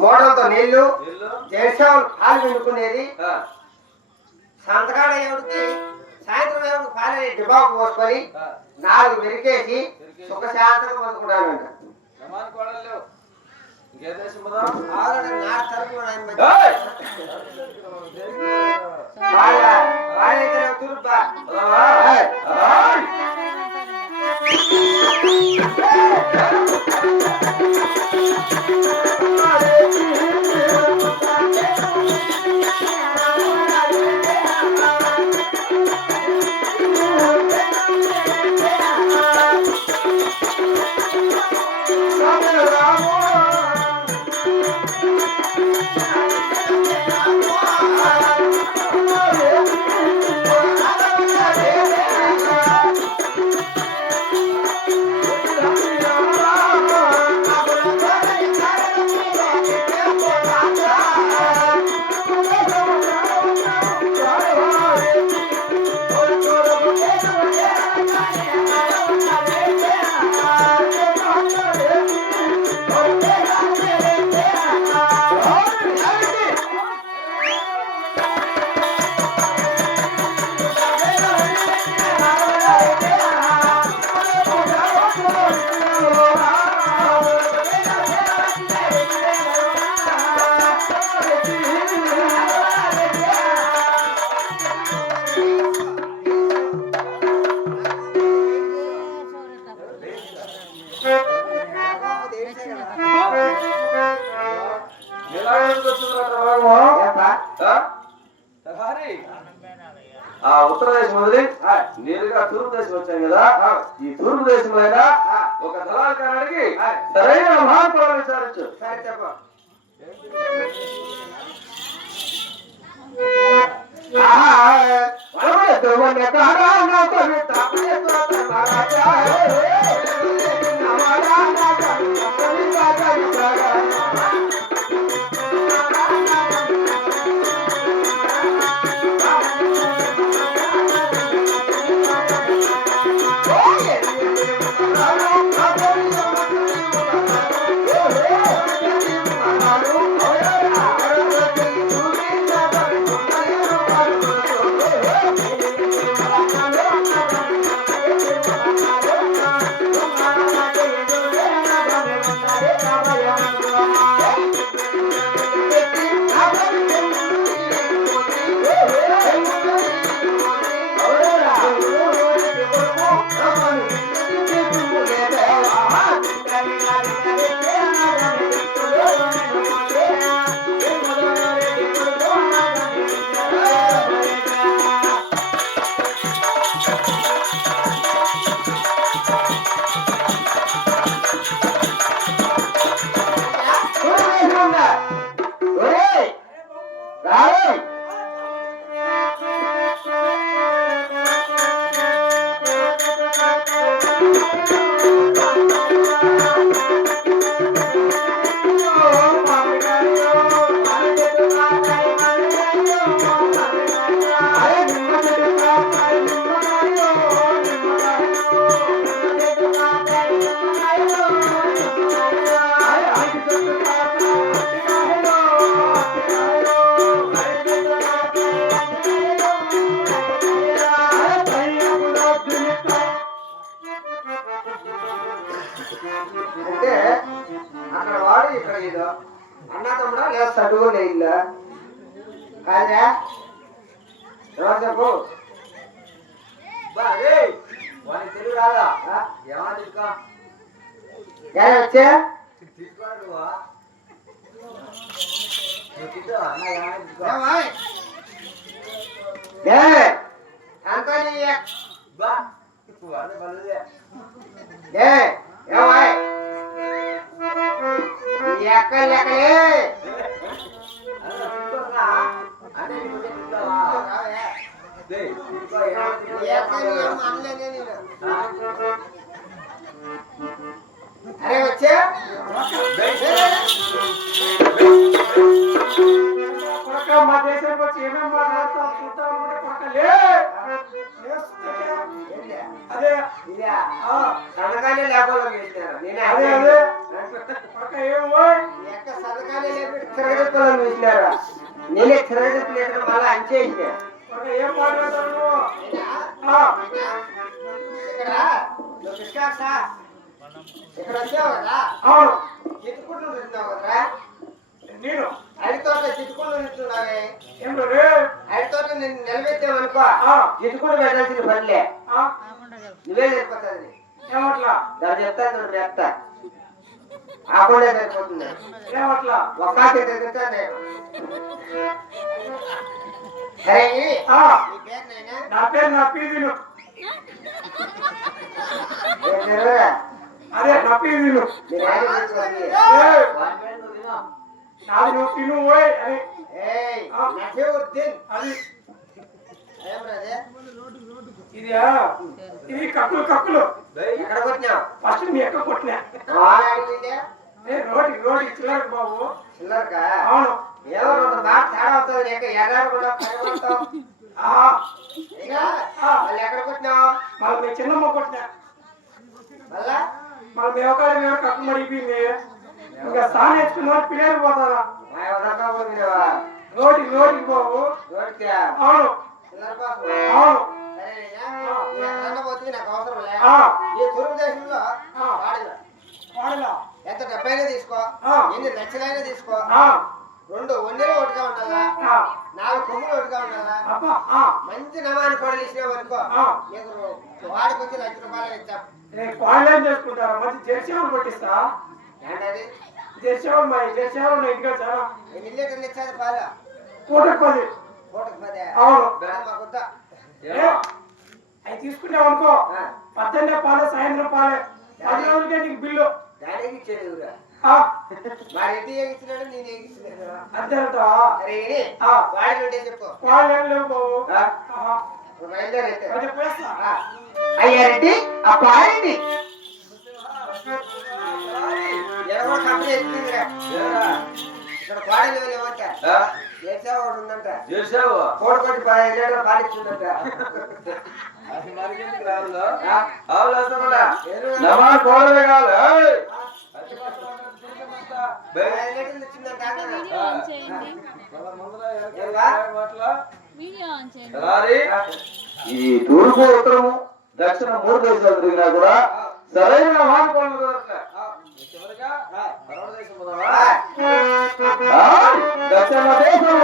మోటార్తో నీళ్లు జయసేవలు పాలు పిండుకునేది సంతకాడ ఎవరికి సాయంత్రం ఎవరికి పాలు డిబాకు పోసుకొని 4 విరికేసి సుఖశాంతంగా పొందుకున్నానంట. తూర్పా ఉత్తర దేశం వదిలి నేరుగా తూర్పు దేశం వచ్చాం కదా. ఈ తూర్పు దేశంలో ఒక దళాలకాన్ని అడిగి సరైన మహాత్ములను విచారించు. అంటే అక్కడ వాడు ఇక్కడ ఇది అన్నదమ్ముడా లేదా చదువులే ఇల్లు కాదా ఎవరు చెప్పు వాడికి తెలుగు రాదా ఏమన్నా వచ్చే అరే వచ్చే మా దేశానికి వచ్చి ఏమేమి మాట్లాడుతాం చూద్దాం అదే సన్నకానే లేకపోతే నేనే అదే అదే ఏమో ఎక్క సన్నకానే తిరగదిప్పులను చూసినారా నేనే తిరగదిప్పులు మళ్ళీ అంచేసిన ఏం మాట్లాడతాను ఇక్కడ వచ్చావు కదా అవును చిట్టుకుంటూ తింటావు కదరా నేను అడితోట చిట్టుకుంటూ తింటున్నావే ఏం అడితోట నేను నిలబెట్టామనుకో చిట్టుకుంటూ పెట్టాల్సిన పనిలే నువ్వే సరిపోతుంది ఏమట్లా దాన్ని చెప్తాను నువ్వు చెప్తా ఆకుండా సరిపోతుంది ఏమట్లా ఒక్కాకి తింటాను నేను సరే నీ పేరు నాయనా నా పేరు నా పీదిను అదే నా పీదిను నాది నువ్వు తిను పోయి అని అది ఇది కక్కులు కక్కులు ఫస్ట్ మీ ఎక్క కొట్టినా రోడ్డు చిల్లర బాబు అవును ఎవరు బాగా తేడా అవుతుంది ఎర్ర కూడా ఎక్కడ కొట్టినావు మళ్ళీ మీ చిన్నమ్మ కొట్టినా మళ్ళా మళ్ళీ మేము కక్కు మడిపోయింది ఇంకా స్నానం నేర్చుకున్న పిల్లలు పోతారా రోడ్డుకి బాబు అవును అవును నాకు అవసరం లే ఈ తూర్పు దేశంలో వాడలా ఎంత డబ్బైనా తీసుకో ఎన్ని లక్షలైనా తీసుకో రెండు ఒండెలు ఒకటిగా ఉండాలా 4 కొమ్ములు ఒకటిగా ఉండాలా మంచి నమాని కొడలు ఇచ్చినావు అనుకో నీకు వాడికి వచ్చి ₹1,00,000 ఇస్తాం పాలన చేసుకుంటారా మంచి జెర్సీలు పట్టిస్తా ఏంటది జెర్సీలు జెర్సీలు ఇంటికి చాలా ఎన్ని లీటర్లు ఇచ్చారు పాలు పూటకు 10 అవును మాకొద్దా అవి తీసుకున్నావు అనుకో 18 పాలే సాయంత్రం పాలే 10 రోజులకే నీకు బిల్లు దానికి ఇచ్చేది మా రెడ్డి ఎగిస్తున్నాడు నేను ఎగిస్తున్నాను అంతేంటా అరే వాడి ఉంటే చెప్పు వాళ్ళు ఏం లేవు బాబు అయ్యా రెడ్డి ఆ పాడింది ఎవరో కంపెనీ ఎక్కిందిరా ఇక్కడ పాడలు వెళ్ళేవంట చేసావు ఒకటి ఉందంట కోడికోటి 15 లీటర్లు పాలిస్తుందంట ఈ తూర్పు ఉత్తరము దక్షిణ 3 దేశాలు తిరిగినా కూడా సరైన వాహనం దక్షిణ దేశం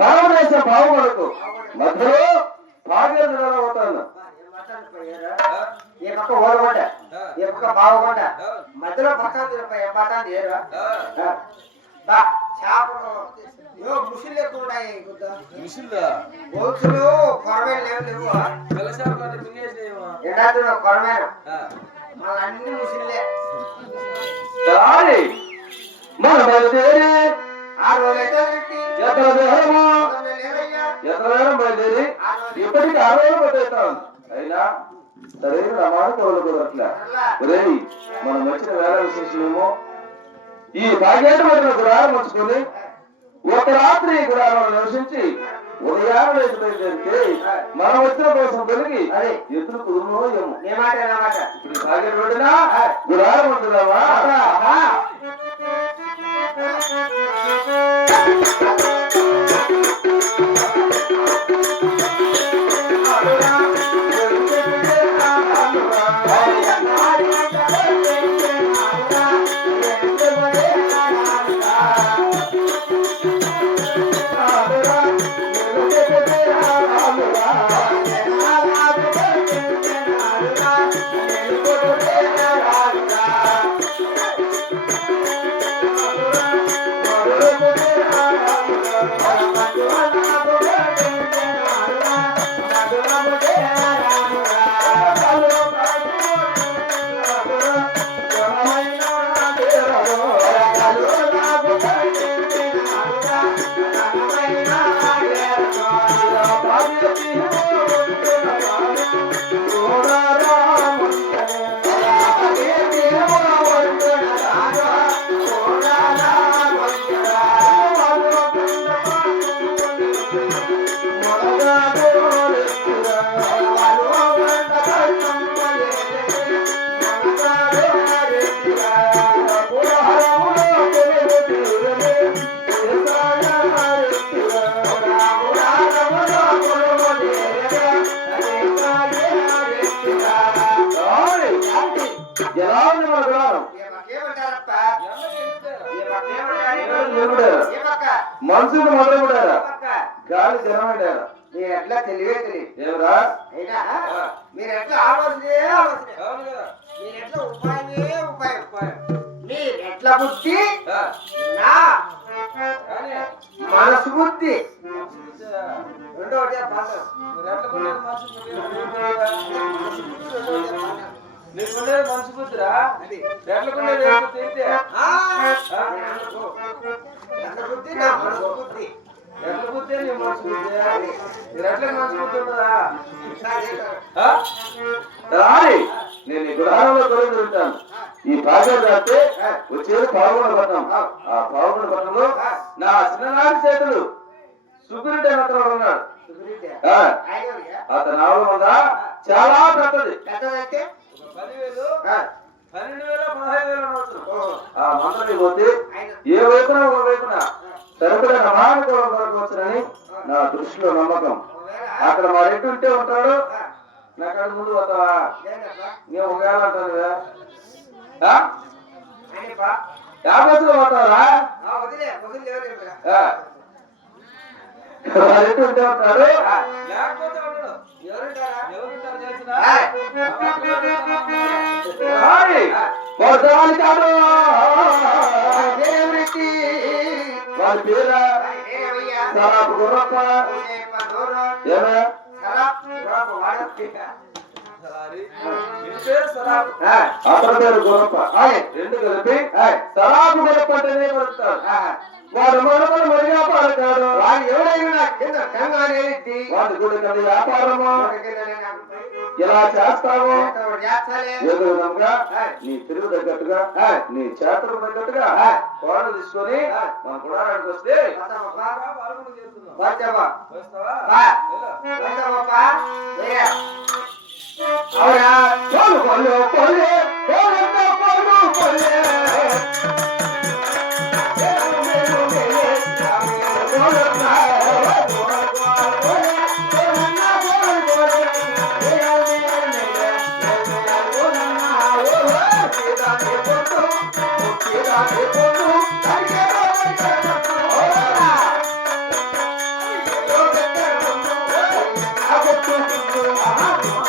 భారతదేశం బాగుపడకు మధ్యలో భాగ్యం అవుతాను ఈ పక్క ఓడగొండ ఈ పక్క బావగొండ మధ్యలో పక్కన పట్టాన్ని ఏరా చేపలు ముసులు ఎక్కువ ఉన్నాయి బోల్సులు కొరమేలు లేవు ఎండాతులు కొరమేలు మళ్ళీ అన్ని ముసులే మన బయలుదేరి 6 రోజులైతే బయలుదేరి ఇప్పటికి 6 రోజులు పట్టేస్తాం అయినా సరైన రమాణ కవులు కుదరట్లే మనం వచ్చిన వేల విశేషమేమో ఈ భాగ్యాన్ని పట్టిన గుడారం ఉంచుకొని ఒక రాత్రి ఈ గుడారంలో నివసించి ఉదయాన్ని లేచి బయలుదేరితే మనం వచ్చిన కోసం కలిగి ఎదురు కుదురునో ఏమో ఇప్పుడు భాగ్యం పట్టినా గుడారం ఉంటుందామా ఎలా ఉంది మన గుణాలు? మనుషులు మొదలుపడారా గాలి జనమంటారా మీరు ఎట్లా తెలివే తెలియదు ఏమరా అయినా మీరు ఎట్లా ఆలోచనే మీరు ఎట్లా ఉపాయం మీరు ఎట్లా బుద్ధి నా మనసు బుద్ధి రెండో నీకుండేది మనసు బుద్ధిరా అది ఎట్లకుండేది బుద్ధి నా మనసు బుద్ధి ఎట్ల బుద్ధి నీ మనసు బుద్ధి మీరు ఎట్లా మనసు బుద్ధి ఉన్నదా నేను ఈ గుడారంలో దొరుకుతుంటాను ఈ భాగం రాస్తే వచ్చేది పాల్గొన పట్టణం ఆ పాల్గొన పట్టణంలో నా చిన్ననాటి చేతులు సుగ్గురుడి మాత్రం ఉన్నాడు అతని ఆవుల వల్ల చాలా పెద్దది పెద్దదంటే 10,000 12,000 15,000 ఆ మంత్రానికి పోతే ఏ వైపున ఒక వైపున సరిపడిన మహానుకోవడం దొరకవచ్చునని నా దృష్టిలో నమ్మకం అక్కడ మా రెడ్డి ఉంటే ఉంటాడు నాకు అక్కడ ముందు పోతావా నేను ఒకవేళ అంటాను యాభైలో పోతావా మా రెడ్డి ఉంటే ఉంటాడు లేకపోతే ఉండడు ఎవరుంటారు తెలిసిన వారి పేరా సరాపు గుర్రప్ప ఏమే అతని పేరు గుర్రప్ప రెండు కలిపి సరాపు గుర్రప్ప అంటేనే పలుకుతాడు వాడు మనమని మరిగా పాడతాడు వాడు ఎవరైనా కింద కంగారు వాడి గుడి కింద వ్యాపారము ఎలా చేస్తావు ఏదో విధంగా నీ తిరుగు తగ్గట్టుగా నీ చేతకు తగ్గట్టుగా కోడలు తీసుకొని మన గుడారానికి వస్తే Thank you.